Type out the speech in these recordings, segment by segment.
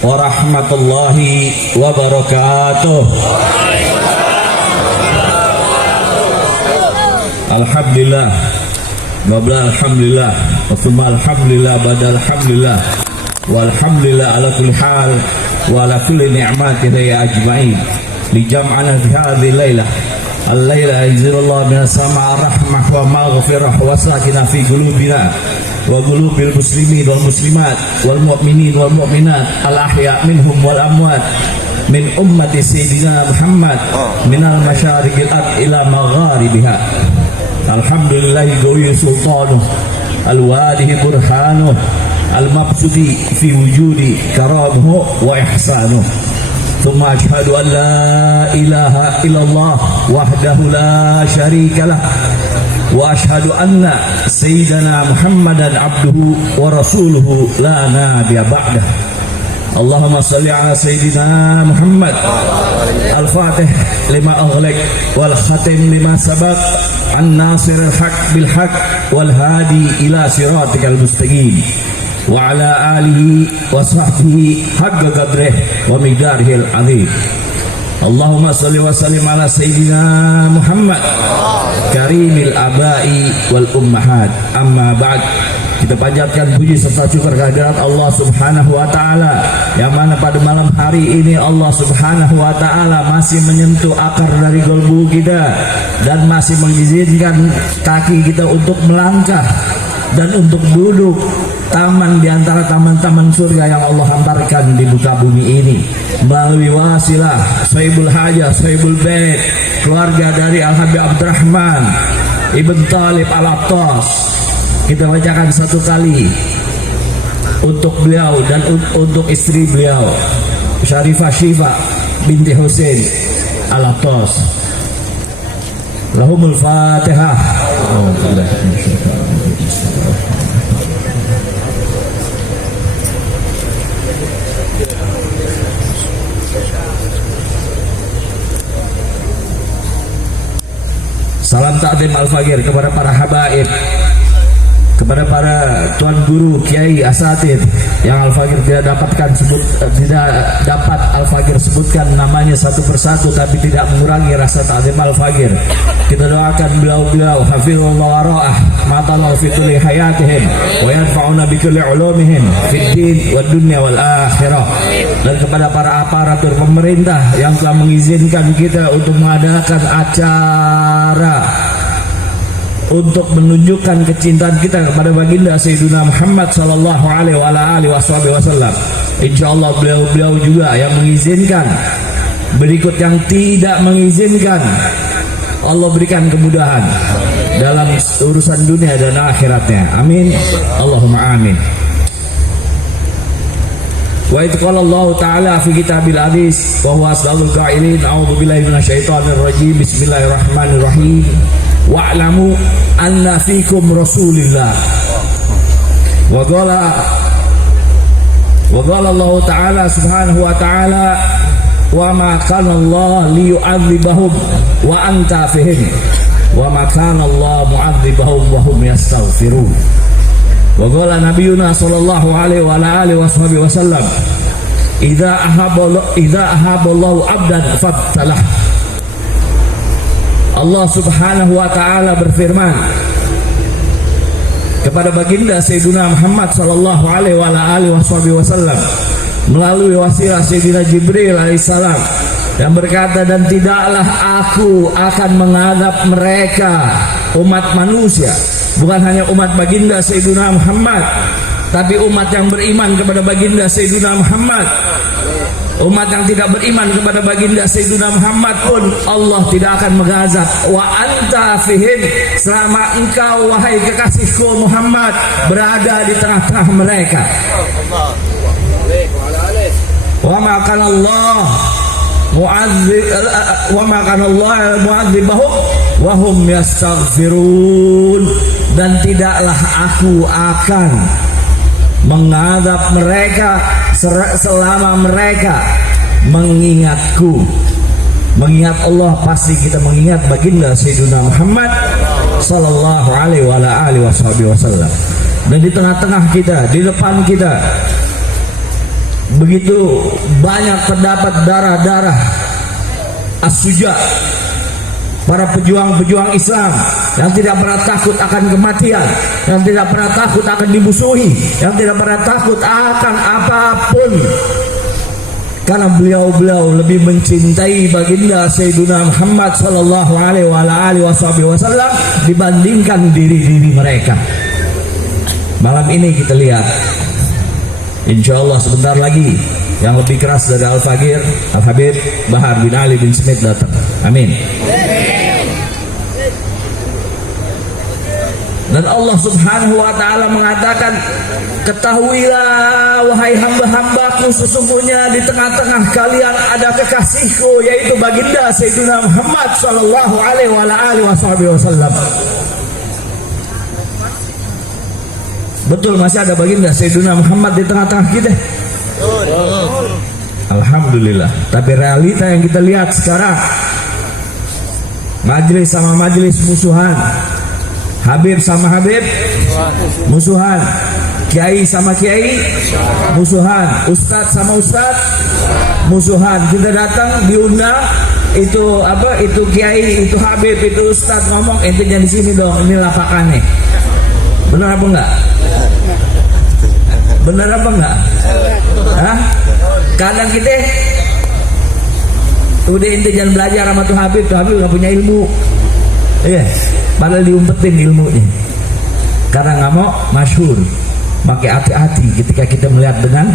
warahmatullahi wabarakatuh. Alhamdulillah, wabla alhamdulillah, wasumma alhamdulillah, badal alhamdulillah, walhamdulillah ala kulli hal wa ala kulli ni'matihi ya ajma'in. Li jam'ana fi hadhihi laylah al-layla anzalallahu min as-sama'i rahmah wa maghfirah wa sakina fi qulubina wa qulubil muslimin wal muslimat wal mu'minin wal mu'minat al-ahya minhum wal amwat min ummati sayyidina Muhammad min al-masyariqil ard ila magharibiha. Alhamdulillahi qawi sultanuh al-wadihi burhanuh al-mabsudi fi wujudi karamuhu wa ihsanuh. Thumma ashhadu an la ilaha illallah wahdahu la syarika lah wa ashhadu anna sayyidana Muhammadan abduhu wa rasuluhu la nabiyya ba'dah. Allahumma salli ala sayyidina Muhammad al-fatih lima aghlaq wal khatim lima sabaq an-nasir al-haq bil haq wal hadi ila siratikal mustaqim wa ala alihi wa sahbihi haqqa qadrih wa miqdarihil azim. Allahumma salli wa sallim ala sayyidina Muhammad karimil abai wal ummahat. Amma ba'd. Kita panjatkan puji serta syukur kehadirat Allah Subhanahu wa taala yang mana pada malam hari ini Allah Subhanahu wa taala masih menyentuh akar dari kalbu kita dan masih mengizinkan kaki kita untuk melangkah dan untuk duduk taman di antara taman-taman surga yang Allah hantarkan di muka bumi ini melalui wasilah Sahibul Hajah, Sahibul Bait, keluarga dari Al-Habib Abdurrahman Ibn Talib Al-Attas. Kita bacakan satu kali untuk beliau dan untuk istri beliau Syarifah Syifa binti Husain Al-Attas. Lahumul Fatihah. Salam takdim al-fakir kepada para habaib, kepada para tuan guru, kiai, asatid yang Al-Fakir tidak dapat Al-Fakir sebutkan namanya satu persatu, tapi tidak mengurangi rasa ta'zim Al-Fakir. Kita doakan beliau-beliau hafizallahu wa ra'ah matallahu fi kulli hayatihim wa yanfa'una bi kulli ulumihim fid din wad dunya wal akhirah. Dan kepada para aparatur pemerintah yang telah mengizinkan kita untuk mengadakan acara untuk menunjukkan kecintaan kita kepada baginda Sayyidina Muhammad sallallahu alaihi wasallam. Insyaallah beliau-beliau juga yang mengizinkan, berikut yang tidak mengizinkan, Allah berikan kemudahan dalam urusan dunia dan akhiratnya. Amin. Allahumma amin. Wa idh qala Allah ta'ala fi kitabil aziz wa huwa asdaqul qailin a'udzu billahi minasyaitonir rajim bismillahirrahmanirrahim. Wa'lamu anna fikum rasulillah wa qala Allah ta'ala subhanahu wa ta'ala wa ma kana Allah liyu'adzibahum wa anta fihim wa ma kana Allah mu'adzibahum wa hum yastaghfirun. Wa qala nabiyuna sallallahu alaihi wa alihi wasallam idza ahabballahu 'abdan fabtalah. Allah Subhanahu wa taala berfirman kepada baginda Sayyidina Muhammad sallallahu alaihi wasallam melalui wasilah Sayyidina Jibril alaihissalam yang berkata, dan tidaklah aku akan mengadab mereka umat manusia, bukan hanya umat baginda Sayyidina Muhammad, tapi umat yang beriman kepada baginda Sayyidina Muhammad. Umat yang tidak beriman kepada baginda Sayyidina Muhammad pun Allah tidak akan menghazab. Wa anta fihim, selama engkau wahai kekasihku Muhammad berada di tengah-tengah mereka. Wa ma kana Allah mu'adzibahum wa hum yastaghfirun, dan tidaklah aku akan mengadab mereka selama mereka mengingatku. Mengingat Allah, pasti kita mengingat baginda Sayyidina Muhammad sallallahu alaihi wasallam. Dan di tengah-tengah kita, di depan kita begitu banyak terdapat darah-darah as-suja, para pejuang-pejuang Islam yang tidak pernah takut akan kematian, yang tidak pernah takut akan dimusuhi, yang tidak pernah takut akan apapun, karena beliau lebih mencintai baginda Sayyidina Muhammad sallallahu alaihi wasallam dibandingkan diri mereka. Malam ini kita lihat, insya Allah sebentar lagi yang lebih keras dari Al-Habib Bahar bin Ali bin Smith datang. Amin. Dan Allah subhanahu wa ta'ala mengatakan, ketahuilah wahai hamba-hambaku, sesungguhnya di tengah-tengah kalian ada kekasihku, yaitu baginda Sayyidina Muhammad sallallahu alaihi wasallam. Betul, masih ada baginda Sayyidina Muhammad di tengah-tengah kita. Alhamdulillah. Tapi realita yang kita lihat sekarang, majelis sama majelis musuhan, Habib sama Habib musuhan, kiai sama kiai musuhan, ustadz sama ustadz musuhan. Kita datang diundang, itu apa, itu kiai, itu Habib, itu ustadz ngomong, ente jangan di sini dong, ini lapakannya. Benar apa enggak? Benar apa enggak? Hah? Kadang kita udah ente jangan belajar sama tuh Habib nggak punya ilmu. Iya, padahal diumpetin ilmunya. Karena nggak mau masyhur. Pakai hati-hati ketika kita melihat dengan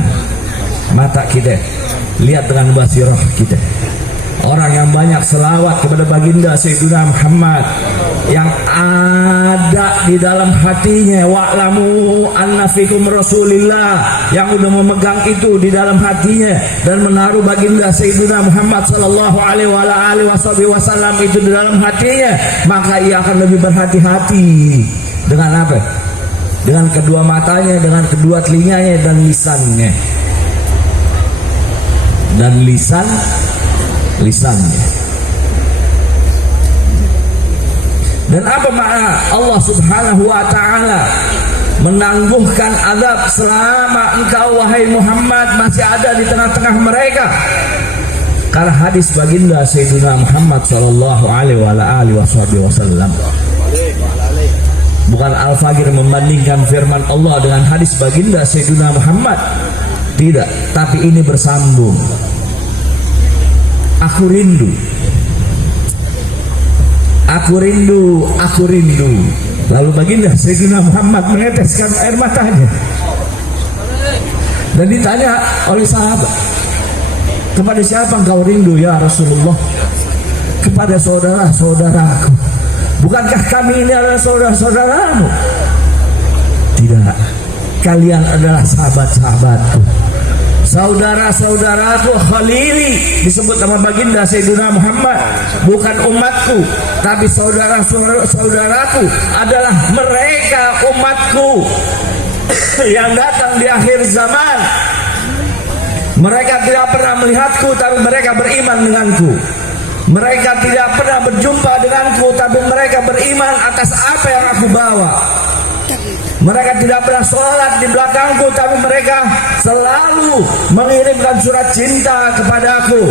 mata kita, lihat dengan basirah kita. Orang yang banyak selawat kepada baginda Sayyidina Muhammad, yang ada di dalam hatinya, wa'lamu anna fikum rasulillah, yang udah memegang itu di dalam hatinya dan menaruh baginda Sayyidina Muhammad sallallahu alaihi wasallam itu di dalam hatinya, maka ia akan lebih berhati-hati dengan apa? Dengan kedua matanya, dengan kedua telinganya dan lisannya. Dan lisannya. Dan apa makna Allah subhanahu wa ta'ala menangguhkan azab selama engkau wahai Muhammad masih ada di tengah-tengah mereka? Karena hadis baginda Sayyidina Muhammad sallallahu alaihi wasallam. Bukan Al-Fagir membandingkan firman Allah dengan hadis baginda Sayyidina Muhammad, tidak, tapi ini bersambung. Aku rindu, aku rindu. Lalu baginda Sayyidina Muhammad meneteskan air matanya dan ditanya oleh sahabat, kepada siapa engkau rindu ya Rasulullah? Kepada saudara-saudaraku. Bukankah kami ini adalah saudara-saudaramu? Tidak, kalian adalah sahabat-sahabatku, saudara-saudaraku, khalili. Disebut nama baginda Sayyidina Muhammad, bukan umatku, tapi saudara-saudaraku adalah mereka umatku yang datang di akhir zaman. Mereka tidak pernah melihatku, tapi mereka beriman denganku. Mereka tidak pernah berjumpa denganku, tapi mereka beriman atas apa yang aku bawa. Mereka tidak pernah sholat di belakangku, tapi mereka selalu mengirimkan surat cinta kepadaku.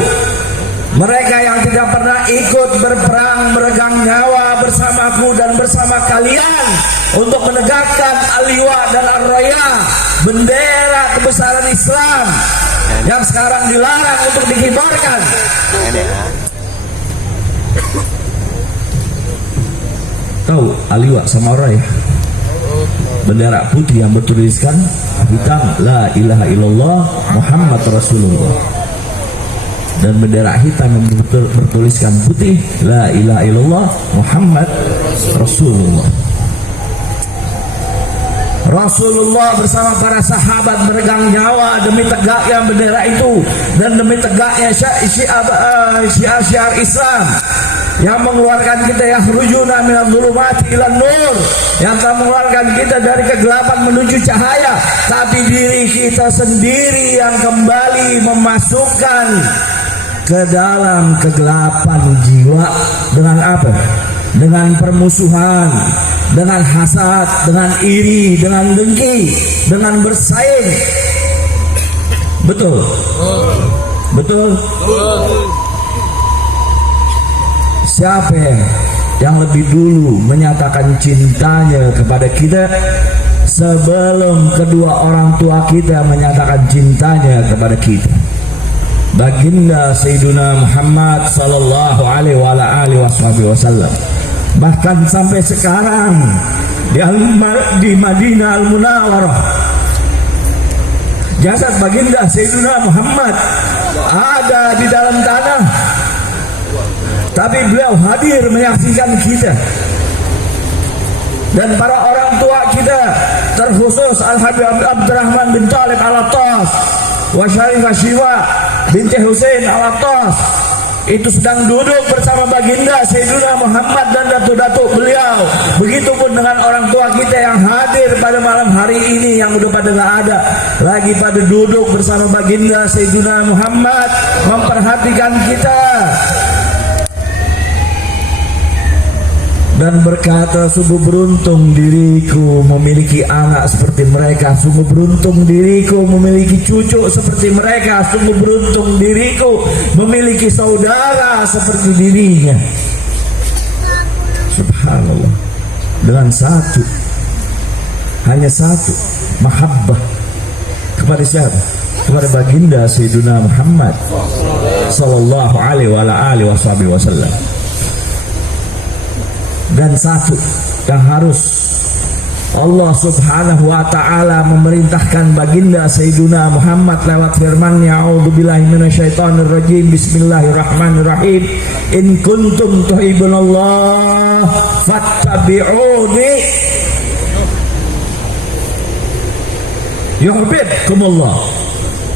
Mereka yang tidak pernah ikut berperang, meregang nyawa bersamaku dan bersama kalian untuk menegakkan al-liwa dan ar-raya, bendera kebesaran Islam yang sekarang dilarang untuk dikibarkan. Tahu al-liwa sama ar-raya? Bendera putih yang bertuliskan hitam la ilaha illallah Muhammad Rasulullah, dan bendera hitam yang bertuliskan putih la ilaha illallah Muhammad Rasulullah. Rasulullah bersama para sahabat meregang nyawa demi tegaknya bendera itu dan demi tegaknya syiar Islam yang mengeluarkan kita yakhrujuna minadh dhulumati ilan nur, yang akan mengeluarkan kita dari kegelapan menuju cahaya. Tapi diri kita sendiri yang kembali memasukkan ke dalam kegelapan jiwa. Dengan apa? Dengan permusuhan, dengan hasad, dengan iri, dengan dengki, dengan bersaing. Betul? Betul? Siapa yang lebih dulu menyatakan cintanya kepada kita sebelum kedua orang tua kita menyatakan cintanya kepada kita? Baginda Sayyiduna Muhammad sallallahu alaihi wasallam. Bahkan sampai sekarang di Madinah Al-Munawwarah, jasad baginda Sayyiduna Muhammad ada di dalam tanah, tapi beliau hadir menyaksikan kita. Dan para orang tua kita, terkhusus Al-Habib Abdurrahman bin Talib Al-Attas wa Syarifah Syiwa binti Husain Al-Attas, itu sedang duduk bersama baginda Sayyiduna Muhammad dan datuk-datuk beliau. Begitupun dengan orang tua kita yang hadir pada malam hari ini, yang udah pada nggak ada lagi, pada duduk bersama baginda Sayyiduna Muhammad memperhatikan kita dan berkata, sungguh beruntung diriku memiliki anak seperti mereka, sungguh beruntung diriku memiliki cucu seperti mereka, sungguh beruntung diriku memiliki saudara seperti dirinya. Subhanallah. Dengan satu, hanya satu, mahabbah kepada siapa? Kepada baginda Sayyiduna Muhammad sallallahu alaihi wasallam. Dan satu yang harus Allah subhanahu wa ta'ala memerintahkan baginda Sayyiduna Muhammad lewat firman-Nya, a'udzubillahi minasyaitonir rajim, bismillahirrahmanirrahim, in kuntum tuhibbunallah fattabi'uni yuhibbukumullah.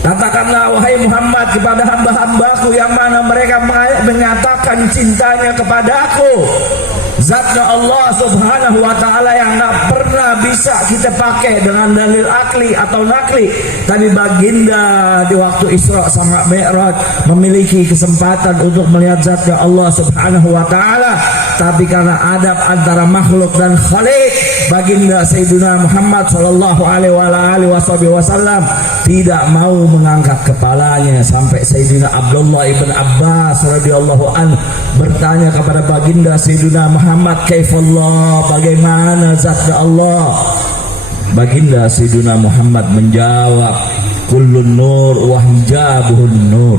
Katakanlah wahai Muhammad kepada hamba-hambaku yang mana mereka menyatakan cintanya kepadaku, zatnya Allah subhanahu wa ta'ala yang gak pernah bisa kita pakai dengan dalil akli atau nakli. Tapi baginda di waktu Isra sama Mi'raj memiliki kesempatan untuk melihat zatnya Allah subhanahu wa ta'ala. Tapi karena adab antara makhluk dan khalik, baginda Sayyiduna Muhammad sallallahu alaihi wasallam tidak mau mengangkat kepalanya. Sampai Sayyidina Abdullah ibn Abbas radhiyallahu anhu bertanya kepada baginda Sayyidina Muhammad, kaifallah, bagaimana zatnya Allah? Baginda Sayyidina Muhammad menjawab, kullun nur wa hijabuhun nur.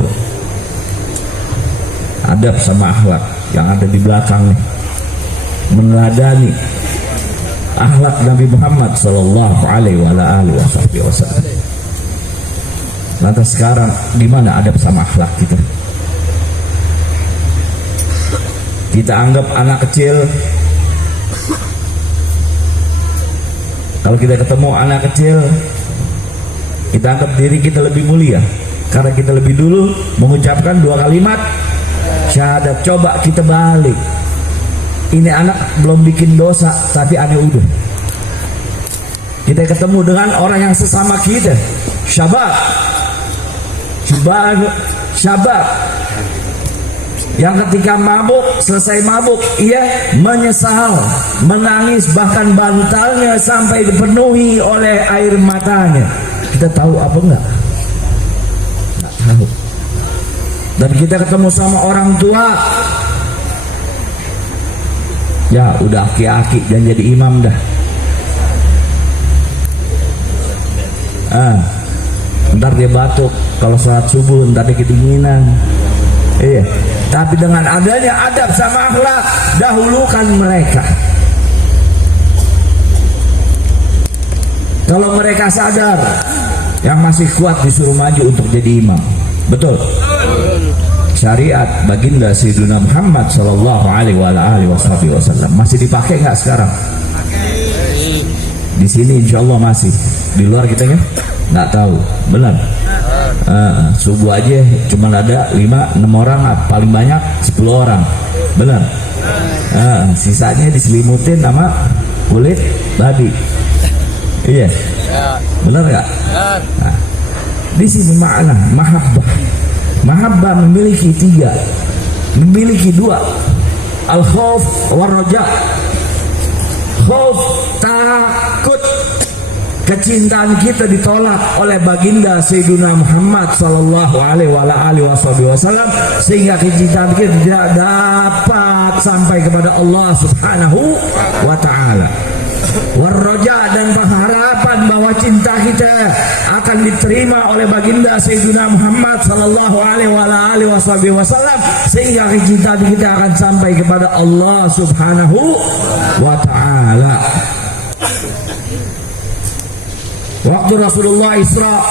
Adab sama akhlak yang ada di belakang nih meneladani akhlak Nabi Muhammad sallallahu alaihi wasallam. Lantas sekarang di mana adab sama akhlak kita? Kita anggap anak kecil, kalau kita ketemu anak kecil, kita anggap diri kita lebih mulia karena kita lebih dulu mengucapkan 2 kalimat syahadat. Coba kita balik, ini anak belum bikin dosa tapi aneh udah. Kita ketemu dengan orang yang sesama kita, syabab, yang ketika mabuk, selesai mabuk ia menyesal, menangis, bahkan bantalnya sampai dipenuhi oleh air matanya. Kita tahu apa enggak? Enggak tahu. Dan kita ketemu sama orang tua, ya udah aki-aki dan jadi imam dah. Ntar dia batuk kalau sholat subuh, ntar dia kedinginan. Iya. Tapi dengan adanya adab sama akhlak, dahulukan mereka. Kalau mereka sadar, yang masih kuat disuruh maju untuk jadi imam. Betul? Syariat baginda Sayyidina Muhammad sallallahu alaihi wasallam masih dipakai nggak sekarang? Di sini insya Allah masih. Di luar kita kan nggak tahu. Benar? Subuh aja cuma ada 5-6 orang, paling banyak 10 orang. Benar? Sisanya diselimutin sama kulit babi. Iya. Benar nggak? Nah, di sini makna mahabbah. Mahabbah memiliki 3, memiliki 2, al-khauf war raja. Khauf, takut kecintaan kita ditolak oleh baginda Sayyidina Muhammad sallallahu alaihi wasallam, sehingga kecintaan kita tidak dapat sampai kepada Allah Subhanahu wa taala. Warroja, dan pengharapan bahwa cinta kita akan diterima oleh baginda Sayyidina Muhammad sallallahu alaihi wasallam, sehingga kecintaan kita akan sampai kepada Allah Subhanahu wa taala. Waktu Rasulullah Isra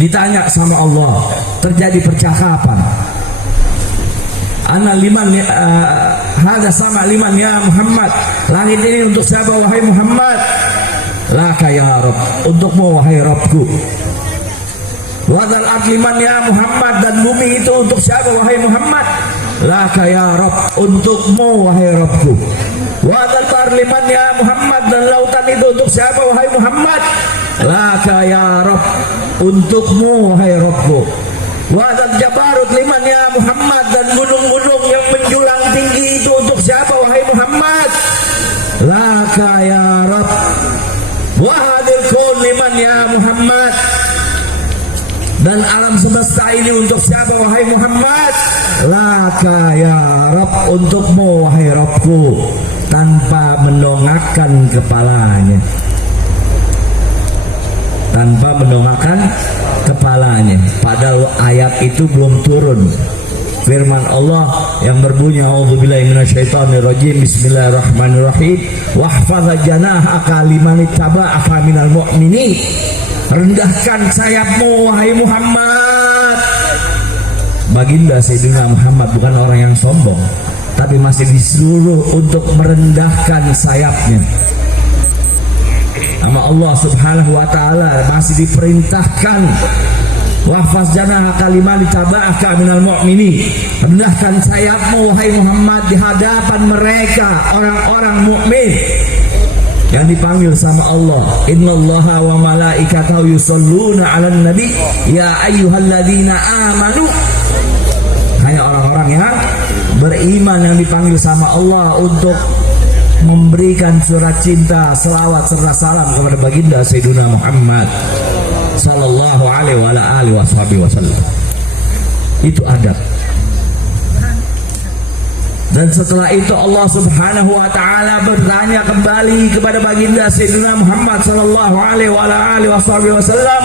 ditanya sama Allah, terjadi percakapan. Ana liman hada sama liman ya Muhammad, langit ini untuk siapa wahai Muhammad? Laka ya Rabb, untukmu wahai Rabbku. Wadal liman ya Muhammad, dan bumi itu untuk siapa wahai Muhammad? Laka ya Rabb, untukmu wahai Rabbku. Wadal liman ya Muhammad, dan lautan itu untuk siapa wahai Muhammad? Laka ya Rabb, untukmu wahai Rabbku. Wadal jabarut liman ya Muhammad, dan gunung-gunung yang menjulang tinggi itu untuk siapa wahai Muhammad? Laka ya Rabb. Wahadil kaun liman ya Muhammad, dan alam semesta ini untuk siapa wahai Muhammad? Laka ya Rabb, untukmu wahai Rabbku, tanpa mendongakkan kepalanya. Tanpa mendongakkan kepalanya. Padahal ayat itu belum turun. Firman Allah yang berbunyi, a'udzubillahi minasyaitonirrajim, bismillahirrahmanirrahim, wahfadz janahaka liman ittaba'aka minal mu'minin. Rendahkan sayapmu wahai Muhammad. Baginda Sayyidina Muhammad bukan orang yang sombong, tapi masih disuruh untuk merendahkan sayapnya. Sama Allah Subhanahu wa taala masih diperintahkan, wahfaz janahaka liman ittaba'aka minal mu'minin. Rendahkan sayapmu wahai Muhammad di hadapan mereka orang-orang mukmin yang dipanggil sama Allah. Innallaha wa malaikatahu yusholluna 'alan nabi ya ayyuhalladzina amanu. Hanya orang-orang yang beriman yang dipanggil sama Allah untuk memberikan surat cinta, selawat serta salam kepada baginda Sayyidina Muhammad sallallahu alaihi wasallam. Itu adab. Dan setelah itu Allah Subhanahu wa taala bertanya kembali kepada baginda Sayyidina Muhammad sallallahu alaihi wasallam,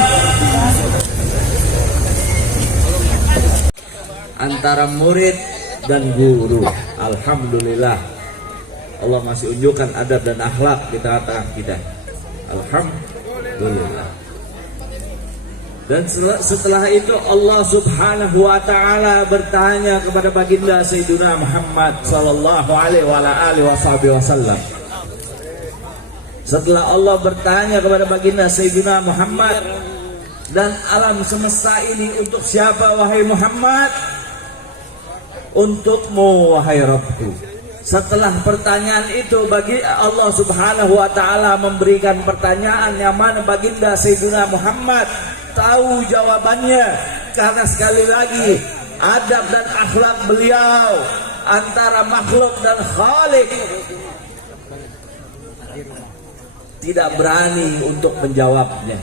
antara murid dan guru. Alhamdulillah, Allah masih unjukkan adab dan akhlak di tengah-tengah kita. Alhamdulillah. Dan setelah itu Allah Subhanahu wa taala bertanya kepada baginda Sayyidina Muhammad sallallahu alaihi wasallam. Setelah Allah bertanya kepada baginda Sayyidina Muhammad, dan alam semesta ini untuk siapa wahai Muhammad? Untukmu wahai Rabbku. Setelah pertanyaan itu, bagi Allah Subhanahu wa taala memberikan pertanyaan yang mana baginda Sayyidina Muhammad tahu jawabannya, karena sekali lagi adab dan akhlak beliau antara makhluk dan Khalik tidak berani untuk menjawabnya.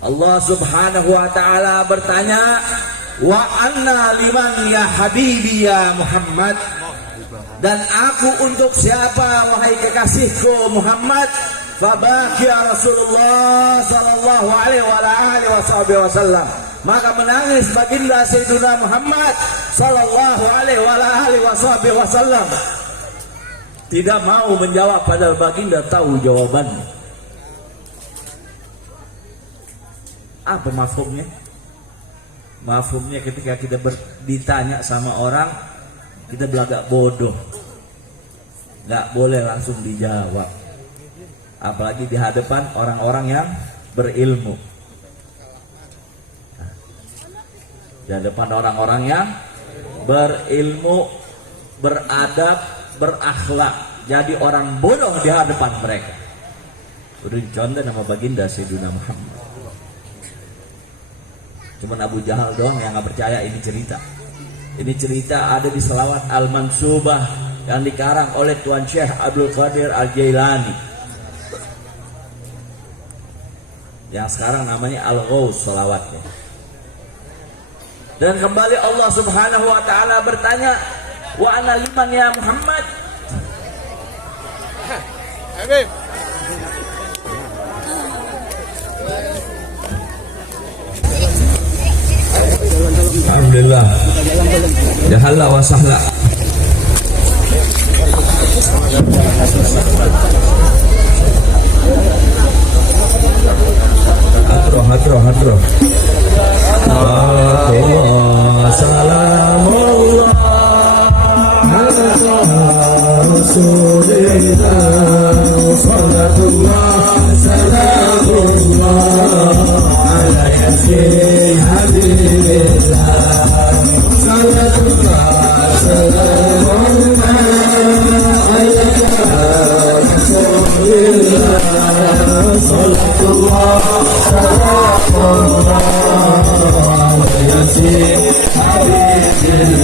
Allah Subhanahu wa taala bertanya, wa anna liman ya habibi ya Muhammad, dan aku untuk siapa wahai kekasihku Muhammad? Fabakia Rasulullah sallallahu alaihi wasallam, maka menangis baginda Sayyidina Muhammad sallallahu alaihi wasallam, tidak mau menjawab, padahal baginda tahu jawabannya. Apa mafhumnya? Mafhumnya ketika kita ditanya sama orang, kita belagak bodoh, nggak boleh langsung dijawab, apalagi di hadapan orang-orang yang berilmu, di hadapan orang-orang yang berilmu, beradab, berakhlak. Jadi orang bodoh di hadapan mereka. Udah dicontoh nama baginda Sayyidina Muhammad. Cuman Abu Jahal doang yang nggak percaya ini cerita. Ini cerita ada di Selawat Al-Mansubah yang dikarang oleh Tuan Syekh Abdul Qadir Al-Jailani. yang sekarang namanya Al-Ghaus salawatnya. Dan kembali Allah Subhanahu wa taala bertanya, wa ana liman ya Muhammad. Alhamdulillah. Ya halla wa sahla. Hadro. Salamullah ala Rasulillah, salatullah salamullah ala yasin habibillah, salatullah salamullah ala Rasulillah, salatullah salamullah ala yasin habibillah,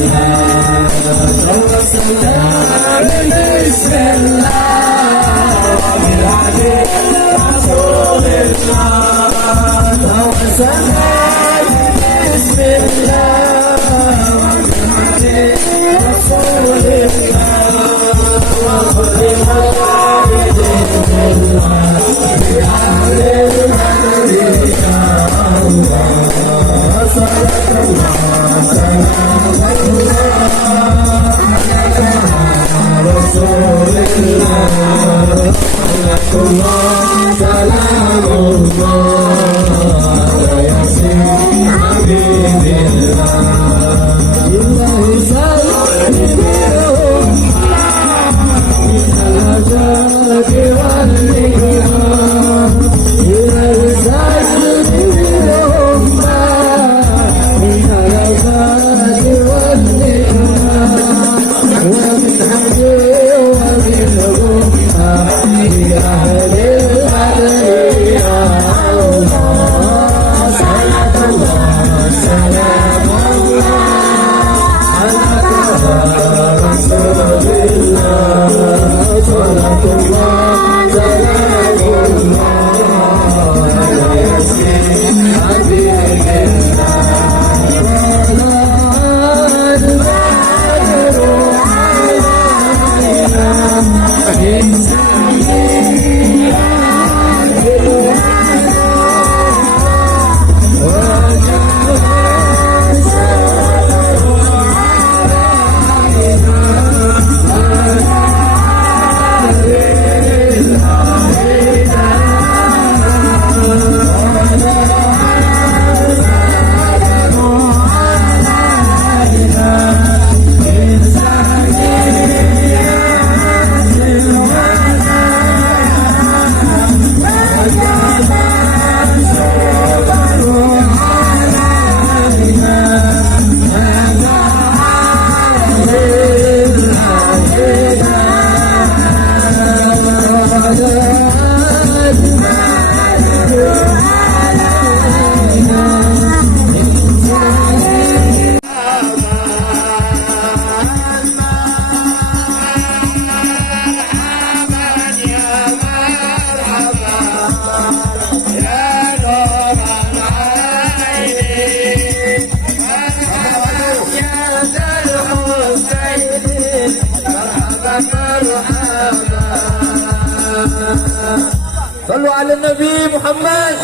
Sallu ala Nabi Muhammad.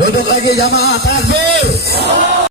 Duduk lagi jamaah, takbir.